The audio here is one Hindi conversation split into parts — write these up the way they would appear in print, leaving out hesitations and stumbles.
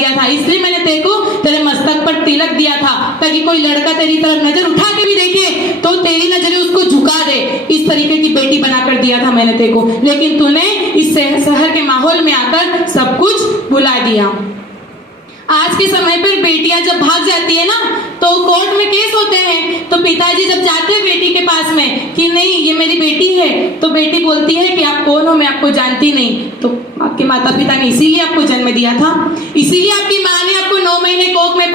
दिया था, इसलिए मैंने तेरे को तेरे मस्तक पर तिलक दिया था, ताकि कोई लड़का तेरी तरफ नजर उठा के भी देखे तो तेरी नजरें उसको झुका दे। इस तरीके की बेटी बनाकर दिया था मैंने तेरे को, लेकिन तूने इस शहर के माहौल में आकर सब कुछ भुला दिया। आज के समय पर बेटियां जब भाग जाती है ना, तो कोर्ट में केस होते हैं, तो पिताजी जब जाते हैं बेटी के पास में कि नहीं ये मेरी बेटी है, तो बेटी बोलती है कि आप कौन हो, मैं आपको जानती नहीं। तो आपके माता पिता ने इसीलिए आपको जन्म दिया था, इसीलिए आपकी माँ ने आपको 9 महीने कोख में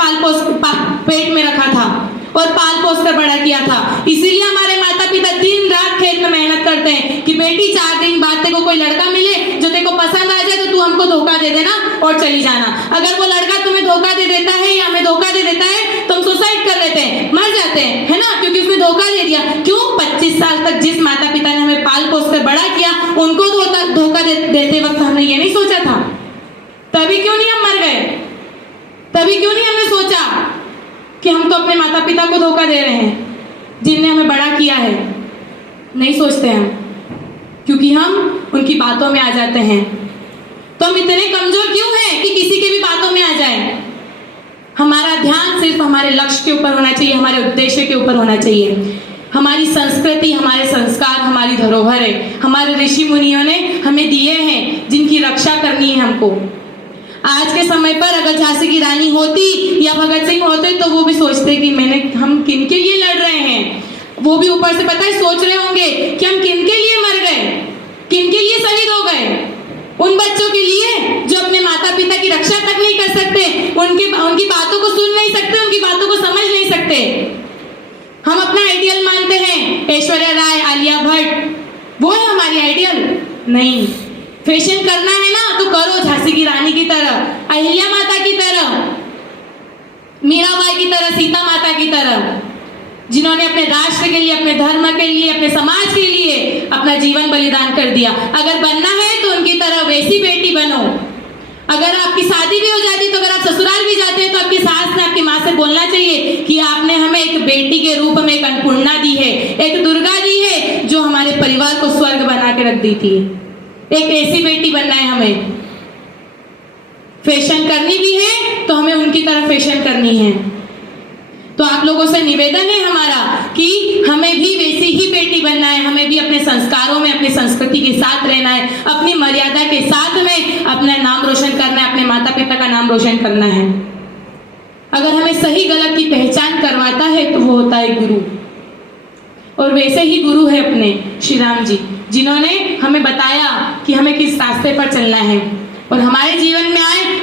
पेट में रखा था और पाल पोस कर बड़ा किया था। इसीलिए हमारे माता पिता दिन रात खेत में मेहनत करते हैं कि बेटी 4 दिन बाद तेरे को कोई लड़का मिले जो तेरे को पसंद आ जाए, तो तू हमको धोखा दे देना और चली जाना। अगर वो लड़का तुम्हें धोखा दे देता है या हमें धोखा दे देता है, तो हम सुसाइड कर लेते हैं, मर जाते हैं, है ना, क्योंकि उसने धोखा दे दिया। क्यों? 25 साल तक जिस माता पिता ने हमें पाल पोस कर बड़ा किया, उनको धोखा देते वक्त हमने ये नहीं सोचा था। तभी क्यों नहीं हम मर गए? तभी क्यों नहीं हमने सोचा कि हम तो अपने माता पिता को धोखा दे रहे हैं जिनने हमें बड़ा किया है? नहीं सोचते हम, क्योंकि हम उनकी बातों में आ जाते हैं। तो हम इतने कमजोर क्यों हैं कि किसी की भी बातों में आ जाए? हमारा ध्यान सिर्फ हमारे लक्ष्य के ऊपर होना चाहिए, हमारे उद्देश्य के ऊपर होना चाहिए। हमारी संस्कृति, हमारे संस्कार हमारी धरोहर है, हमारे ऋषि मुनियों ने हमें दिए हैं, जिनकी रक्षा करनी है हमको। आज के समय पर अगर झांसी की रानी होती या भगत सिंह होते, तो वो भी सोचते कि हम किन के लिए लड़ रहे हैं। वो भी ऊपर से पता है सोच रहे होंगे कि हम किन के लिए मर गए, किन के लिए शहीद हो गए। उन बच्चों के लिए जो अपने माता पिता की रक्षा तक नहीं कर सकते, उनकी बातों को सुन नहीं सकते, उनकी बातों को समझ नहीं सकते। हम अपना आइडियल मानते हैं ऐश्वर्या राय, आलिया भट्ट, वो है हमारी आइडियल। नहीं, फैशन करना है ना तो करो झांसी की रानी की तरह, अहिल्या माता की तरह, मीराबाई की तरह, सीता माता की तरह, जिन्होंने अपने राष्ट्र के लिए, अपने धर्म के लिए, अपने समाज के लिए अपना जीवन बलिदान कर दिया। अगर बनना है तो उनकी तरह वैसी बेटी बनो। अगर आपकी शादी भी हो जाती, तो अगर आप ससुराल भी जाते हैं, तो आपकी सास ने आपकी माँ से बोलना चाहिए कि आपने हमें एक बेटी के रूप में एक अन्नपूर्णा दी है, एक दुर्गा दी है, जो हमारे परिवार को स्वर्ग बना के रख दी थी। एक ऐसी बेटी बनना है हमें। फैशन करनी भी है तो हमें उनकी तरह फैशन करनी है। तो आप लोगों से निवेदन है हमारा कि हमें भी वैसी ही बेटी बनना है, हमें भी अपने संस्कारों में, अपनी संस्कृति के साथ रहना है, अपनी मर्यादा के साथ में अपना नाम रोशन करना है, अपने माता पिता का नाम रोशन करना है। अगर हमें सही गलत की पहचान करवाता है तो वो होता है गुरु, और वैसे ही गुरु है अपने श्री राम जी, जिन्होंने हमें बताया कि हमें किस रास्ते पर चलना है और हमारे जीवन में आए